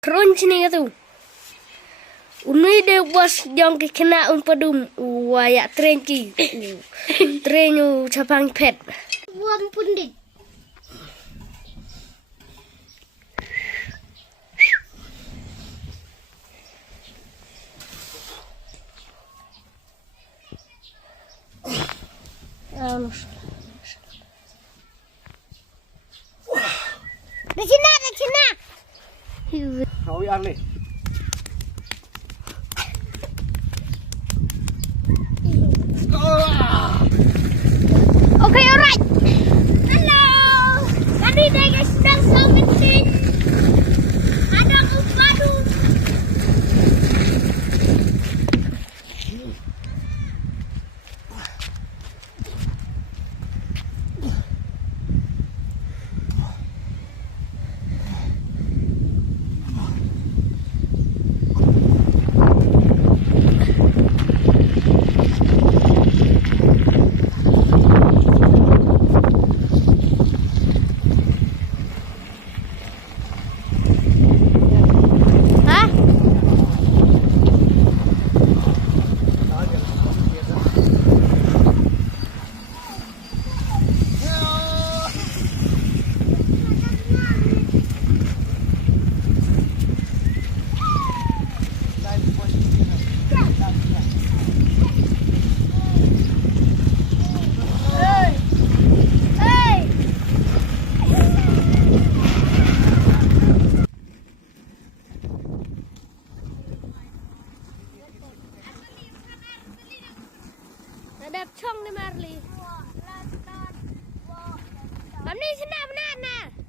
Crunch ni tu. Unui dia bos Jong kena padum wayak tren ki. Tren capang pet. Buam pundit. Dah Cina. Kau yang ni. Okay, alright. Hello. Kami dah sedang selametin. Ada upadu. Ada Jong ni Marley. Kami sini benar nah.